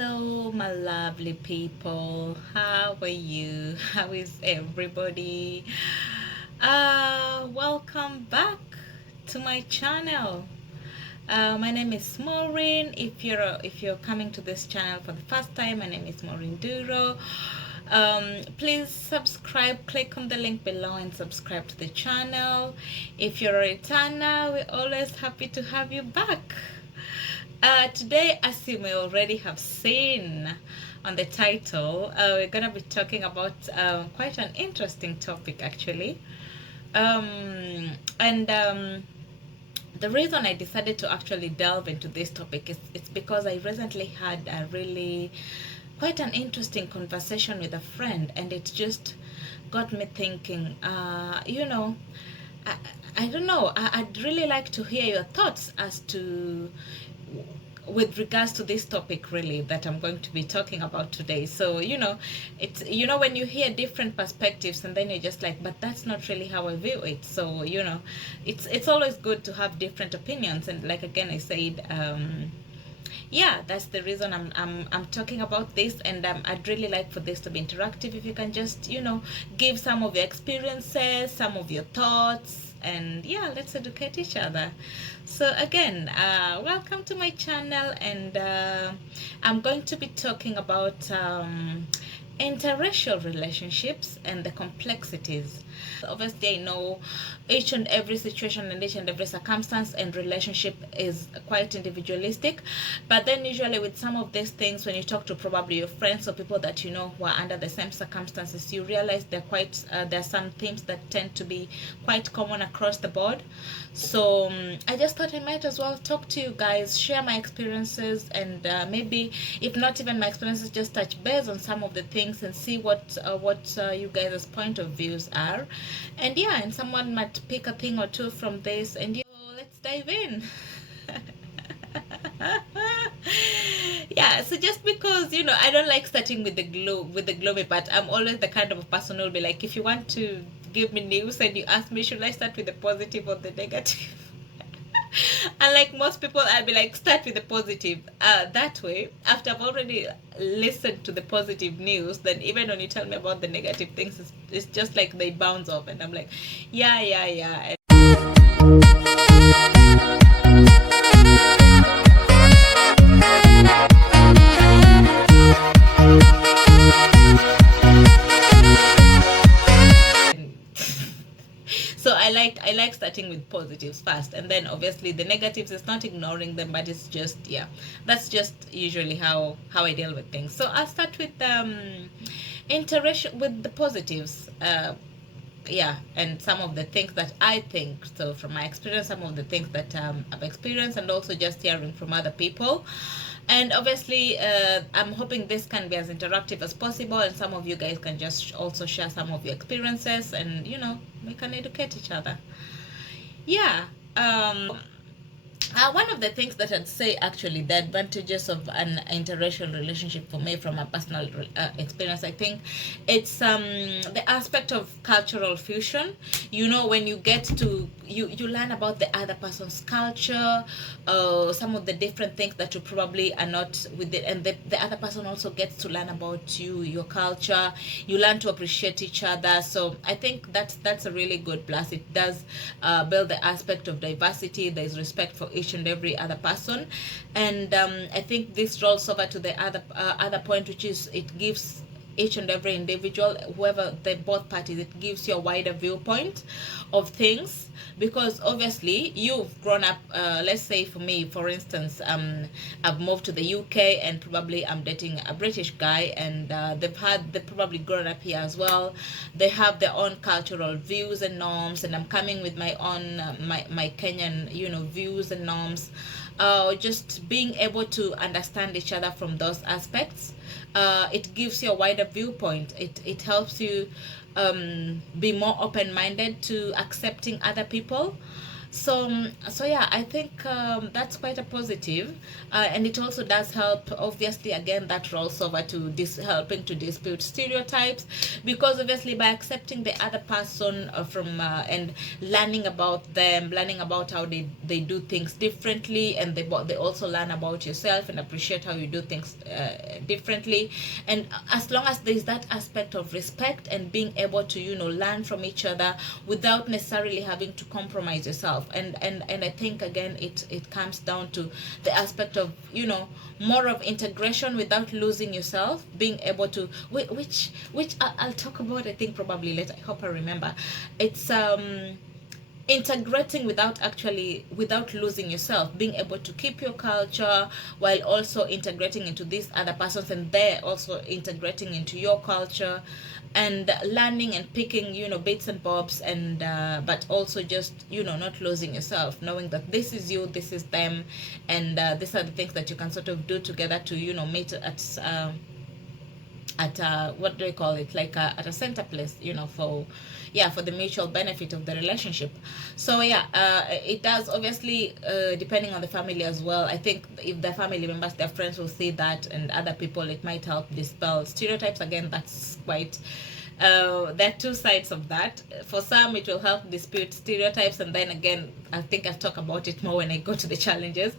Hello, my lovely people. How are you? How is everybody? Welcome back to my channel. My name is Maureen. If you're coming to this channel for the first time, my name is Maureen Duro. Please subscribe, click on the link below and subscribe to the channel. If you're a returner, we're always happy to have you back. Today, as you may already have seen on the title, we're going to be talking about quite an interesting topic, actually. And The reason I decided to actually delve into this topic is it's because I recently had a really quite an interesting conversation with a friend, and it just got me thinking. I don't know. I'd really like to hear your thoughts as to with regards to this topic really that I'm going to be talking about today. So it's when you hear different perspectives and then you're just like, but that's not really how I view it. So it's always good to have different opinions. And like again I said, yeah, that's the reason I'm talking about this. And I'd really like for this to be interactive. If you can just give some of your experiences, some of your thoughts, and yeah, let's educate each other. So again, welcome to my channel. And I'm going to be talking about interracial relationships and the complexities. Obviously, I know each and every situation and each and every circumstance and relationship is quite individualistic, but then usually with some of these things, when you talk to probably your friends or people that you know who are under the same circumstances, you realize there are some themes that tend to be quite common across the board. So I just thought I might as well talk to you guys, share my experiences, and maybe if not even my experiences, just touch base on some of the things and see what you guys' point of views are. And yeah, and someone might pick a thing or two from this, and let's dive in. Yeah, so just because I don't like starting with the gloomy part. I'm always the kind of a person who will be like, if you want to give me news and you ask me, should I start with the positive or the negative? And like most people, I'll be like, start with the positive. That way, after I've already listened to the positive news, then even when you tell me about the negative things, it's just like they bounce off, and I'm like, yeah, yeah, yeah. So I like starting with positives first, and then obviously the negatives is not ignoring them, but it's just, yeah, that's just usually how I deal with things. So I'll start with interaction with the positives. Yeah, and some of the things that I think, so from my experience, some of the things that I've experienced, and also just hearing from other people. And obviously, I'm hoping this can be as interactive as possible, and some of you guys can just also share some of your experiences, and we can educate each other. Yeah. One of the things that I'd say, actually, the advantages of an interracial relationship for me, from a personal experience, I think it's the aspect of cultural fusion. When you get to you learn about the other person's culture, some of the different things that you probably are not with it, and the other person also gets to learn about you, your culture. You learn to appreciate each other. So I think that's a really good plus. It does build the aspect of diversity. There is respect for each and every other person. And I think this rolls over to the other point, which is it gives each and every individual, whoever the both parties, it gives you a wider viewpoint of things. Because obviously you've grown up, let's say for me, for instance, I've moved to the UK, and probably I'm dating a British guy, and they've probably grown up here as well. They have their own cultural views and norms, and I'm coming with my own my Kenyan views and norms. Just being able to understand each other from those aspects, it gives you a wider viewpoint. It helps you be more open-minded to accepting other people. So yeah, I think that's quite a positive, and it also does help. Obviously, again, that rolls over to this helping to dispute stereotypes, because obviously by accepting the other person from and learning about them, learning about how they do things differently, and they also learn about yourself and appreciate how you do things differently. And as long as there's that aspect of respect and being able to learn from each other without necessarily having to compromise yourself, and I think again it comes down to the aspect of more of integration without losing yourself, being able to which I'll talk about, I think probably later. I hope I remember. It's integrating without losing yourself, being able to keep your culture while also integrating into these other persons, and they're also integrating into your culture, and learning and picking bits and bobs, and but also just not losing yourself, knowing that this is you, this is them, and these are the things that you can sort of do together to meet at what do we call it, like at a center place, for the mutual benefit of the relationship. So yeah, it does obviously, depending on the family as well. I think if the family members, their friends will see that, and other people, it might help dispel stereotypes. Again, that's quite there are two sides of that. For some, it will help dispute stereotypes, and then again, I think I'll talk about it more when I go to the challenges.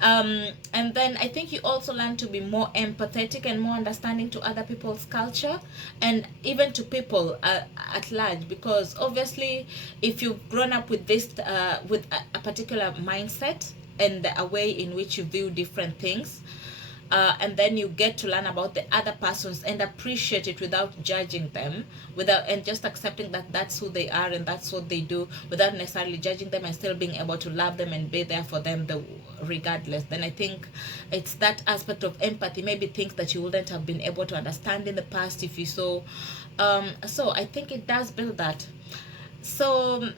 And then I think you also learn to be more empathetic and more understanding to other people's culture, and even to people at large, because obviously, if you've grown up with this, with a particular mindset and a way in which you view different things, and then you get to learn about the other persons and appreciate it without judging them, and just accepting that that's who they are and that's what they do, without necessarily judging them, and still being able to love them and be there for them regardless. Then I think it's that aspect of empathy, maybe things that you wouldn't have been able to understand in the past if you saw. So I think it does build that. So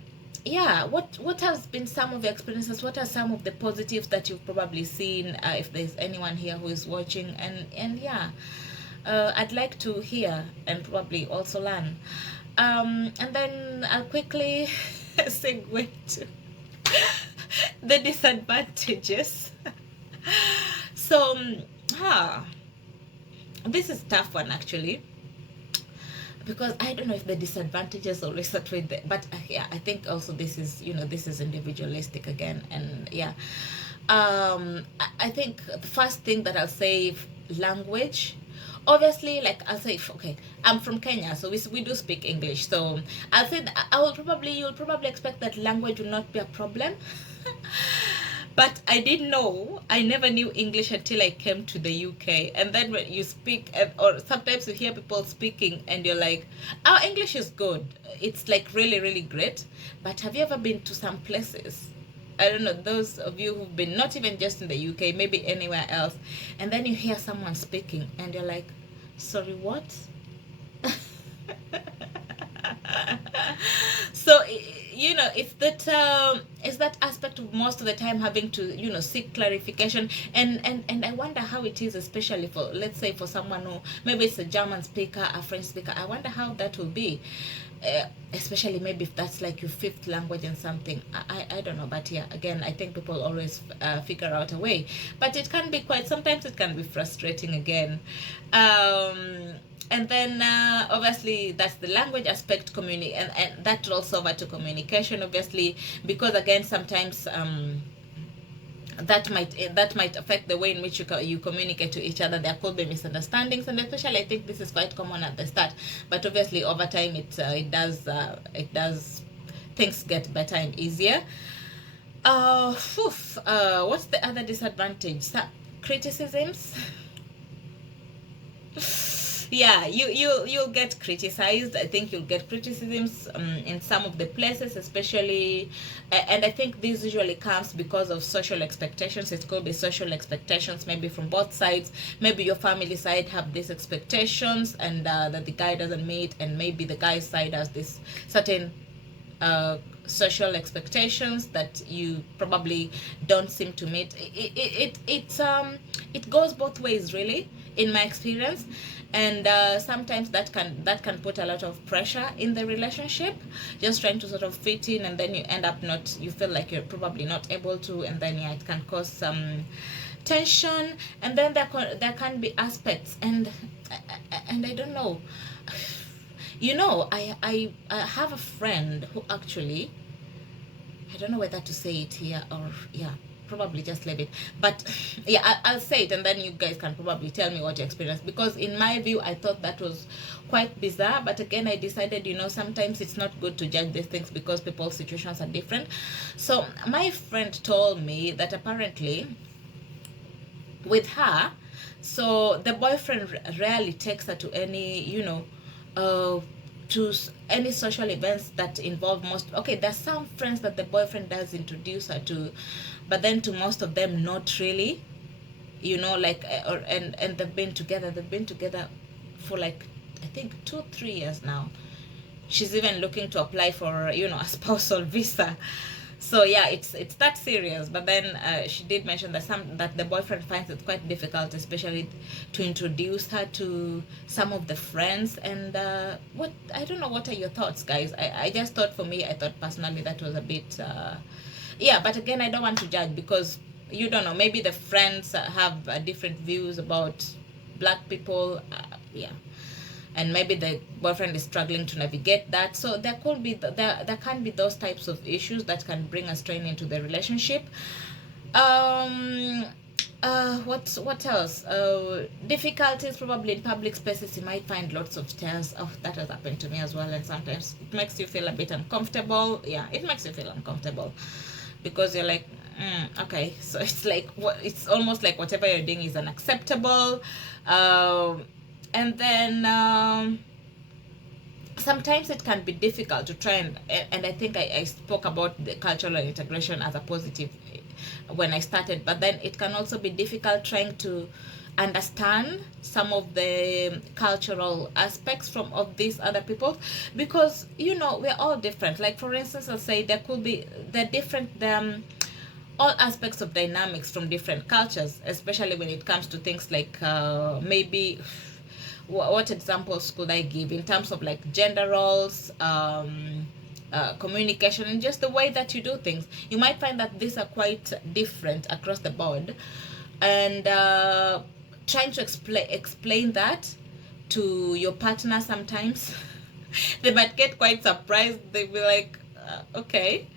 yeah, what has been some of your experiences? What are some of the positives that you've probably seen, if there's anyone here who is watching? And yeah, I'd like to hear and probably also learn. And then I'll quickly segue to the disadvantages. So this is a tough one actually, because I don't know if the disadvantages always start with but yeah, I think also this is this is individualistic again. And yeah, I think the first thing that I'll say, language. Obviously, like I'll say, okay, I'm from Kenya, so we do speak English. So I'll say that you'll probably expect that language will not be a problem. But I didn't know. I never knew English until I came to the UK. And then when you speak, or sometimes you hear people speaking, and you're like, our English is good. It's like really, really great. But have you ever been to some places? I don't know, those of you who've been, not even just in the UK, maybe anywhere else, and then you hear someone speaking, and you're like, sorry, what? So it's that aspect of most of the time having to seek clarification, and I wonder how it is, especially for, let's say, for someone who maybe it's a German speaker, a French speaker. I wonder how that will be, especially maybe if that's like your fifth language and something. I don't know, but yeah, again, I think people always figure out a way, but it can be sometimes it can be frustrating again. And then obviously that's the language aspect, and that rolls over to communication, obviously, because again, sometimes that might affect the way in which you communicate to each other. There could be misunderstandings, and especially I think this is quite common at the start, but obviously over time it does things get better and easier. What's the other disadvantage? Criticisms. Yeah, you'll get criticized. I think you'll get criticisms in some of the places, especially, and I think this usually comes because of social expectations. It could be social expectations, maybe from both sides. Maybe your family side have these expectations, and that the guy doesn't meet, and maybe the guy's side has this certain social expectations that you probably don't seem to meet. It goes both ways, really. in my experience. And sometimes that can put a lot of pressure in the relationship, just trying to sort of fit in, and then you end up not, you feel like you're probably not able to, and then yeah, it can cause some tension. And then there can be aspects, and I don't know, you know, I have a friend who actually, I don't know whether to say it here or yeah, probably just leave it. But yeah, I'll say it, and then you guys can probably tell me what you experienced, because in my view I thought that was quite bizarre. But again, I decided, you know, sometimes it's not good to judge these things because people's situations are different. So my friend told me that apparently with her, so the boyfriend rarely takes her to any, you know, to any social events that involve most, okay, there's some friends that the boyfriend does introduce her to, but then to most of them not really, you know, like and they've been together for like, I think 2-3 years now. She's even looking to apply for, you know, a spousal visa. So yeah, it's that serious. But then she did mention that the boyfriend finds it quite difficult, especially to introduce her to some of the friends. And what, I don't know, what are your thoughts, guys? I just thought, for me, I thought personally that was a bit yeah. But again, I don't want to judge, because you don't know, maybe the friends have different views about black people, yeah, and maybe the boyfriend is struggling to navigate that. So there could be there can be those types of issues that can bring a strain into the relationship. um what else? Difficulties probably in public spaces. You might find lots of stairs. Oh, that has happened to me as well, and sometimes it makes you feel a bit uncomfortable. Yeah, it makes you feel uncomfortable, because you're like, okay, so it's like, what, it's almost like whatever you're doing is unacceptable. And then sometimes it can be difficult to try and I think I spoke about the cultural integration as a positive when I started, but then it can also be difficult trying to understand some of the cultural aspects from of these other people, because you know, we're all different. Like, for instance, I'll say there could be the different all aspects of dynamics from different cultures, especially when it comes to things like maybe what examples could I give in terms of like gender roles, communication, and just the way that you do things. You might find that these are quite different across the board, and trying to explain that to your partner sometimes they might get quite surprised. They'll be like, okay.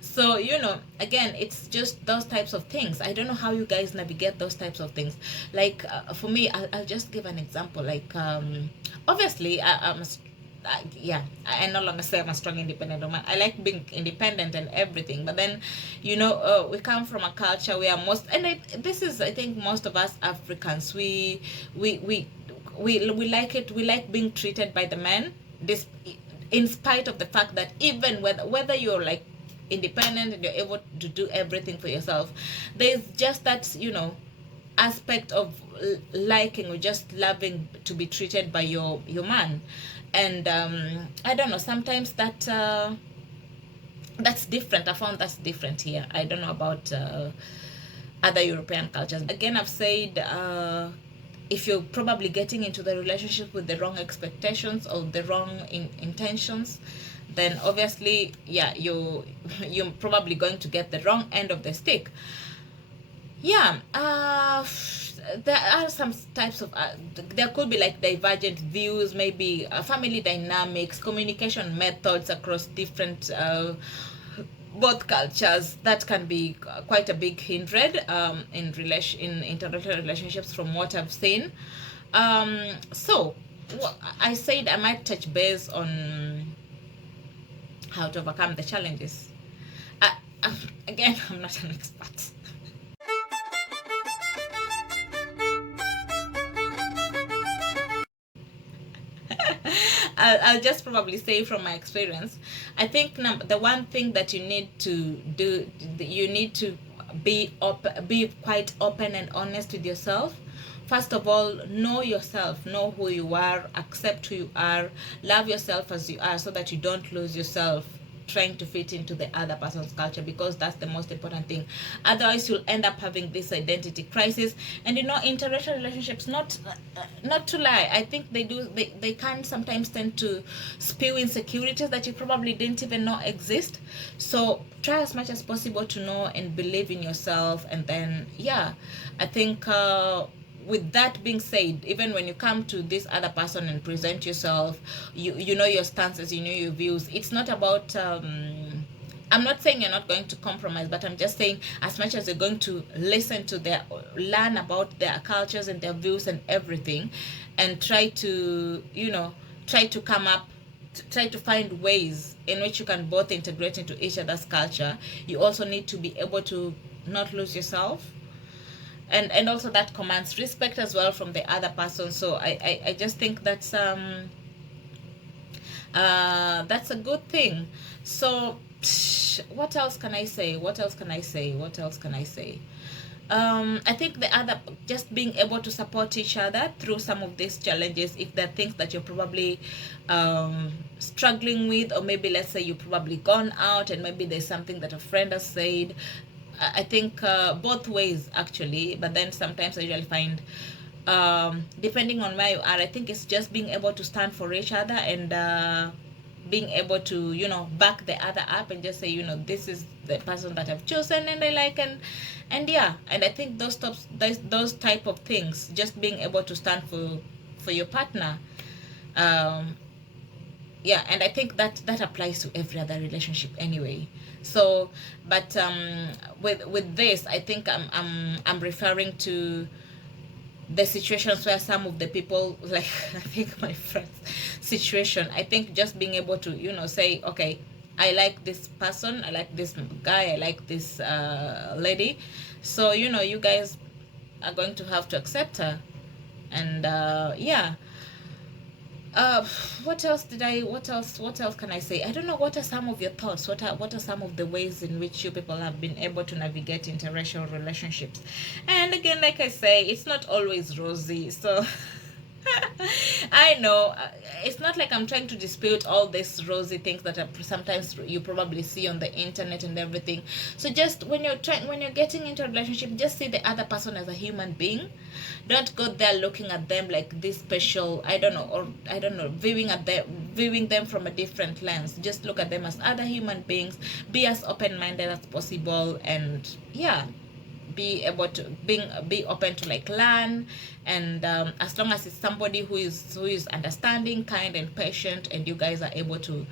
So, you know, again, it's just those types of things. I don't know how you guys navigate those types of things. Like, for me, I'll just give an example. Like, obviously, yeah, I no longer say I'm a strong independent woman. I like being independent and everything. But then, you know, we come from a culture where this is, I think, most of us Africans, we like it. We like being treated by the men, this, in spite of the fact that even whether you're like independent and you're able to do everything for yourself, there's just that, you know, aspect of liking or just loving to be treated by your man. And I don't know, sometimes that's different. I found that's different here. I don't know about other European cultures. Again, I've said, if you're probably getting into the relationship with the wrong expectations or the wrong intentions, then obviously, yeah, you're probably going to get the wrong end of the stick. Yeah, there are some types of there could be like divergent views, maybe family dynamics, communication methods across different both cultures. That can be quite a big hindrance in interracial relationships, from what I've seen. So I said I might touch base on how to overcome the challenges. Again, I'm not an expert. I'll just probably say from my experience. I think the one thing that you need to do, you need to be quite open and honest with yourself. First of all, know yourself, know who you are, accept who you are, love yourself as you are, so that you don't lose yourself trying to fit into the other person's culture, because that's the most important thing. Otherwise you'll end up having this identity crisis. And interracial relationships, not to lie, I think they can sometimes tend to spew insecurities that you probably didn't even know exist. So try as much as possible to know and believe in yourself. And then I think with that being said, even when you come to this other person and present yourself, you know your stances, you know your views. It's not about I'm not saying you're not going to compromise, but I'm just saying, as much as you're going to listen to learn about their cultures and their views and everything, and try to try to find ways in which you can both integrate into each other's culture, you also need to be able to not lose yourself. And also that commands respect as well from the other person. So I just think that's a good thing. So what else can I say? I think the other, just being able to support each other through some of these challenges. If there are things that you're probably struggling with, or maybe let's say you've probably gone out and maybe there's something that a friend has said. I think both ways actually, but then sometimes I usually find depending on where you are, I think it's just being able to stand for each other and being able to back the other up and just say, this is the person that I've chosen and I like. And I think those type of things, just being able to stand for your partner, and I think that applies to every other relationship anyway. So but with this, I think I'm referring to the situations where some of the people, like I think my friend's situation, I think just being able to say, okay, I like this person, I like this guy, I like this lady, so you guys are going to have to accept her. And what else can I say? I don't know. What are some of your thoughts? What are some of the ways in which you people have been able to navigate interracial relationships? And again, like I say, it's not always rosy, so I know it's not like I'm trying to dispute all these rosy things that are sometimes you probably see on the internet and everything. So just when you're getting into a relationship, just see the other person as a human being. Don't go there looking at them like this special, viewing them from a different lens. Just look at them as other human beings. Be as open-minded as possible, and be able to be open to learn. And as long as it's somebody who is understanding, kind, and patient, and you guys are able to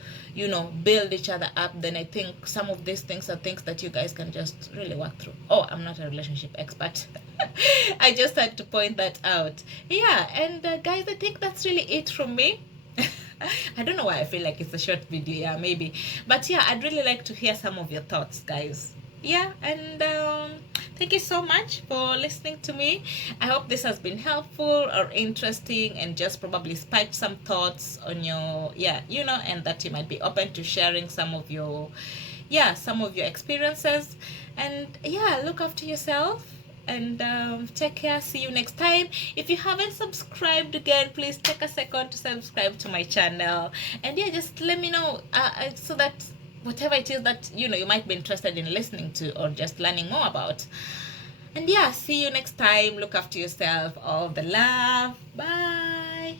build each other up, then I think some of these things are things that you guys can just really work through. I'm not a relationship expert. I just had to point that out. And guys, I think that's really it from me. I don't know why I feel like it's a short video, maybe, but I'd really like to hear some of your thoughts, guys. And thank you so much for listening to me. I hope this has been helpful or interesting, and just probably spiked some thoughts on your and that you might be open to sharing some of your experiences. And look after yourself, and take care. See you next time. If you haven't subscribed again, please take a second to subscribe to my channel. And just let me know so that whatever it is that you might be interested in listening to or just learning more about. And see you next time. Look after yourself. All the love. Bye.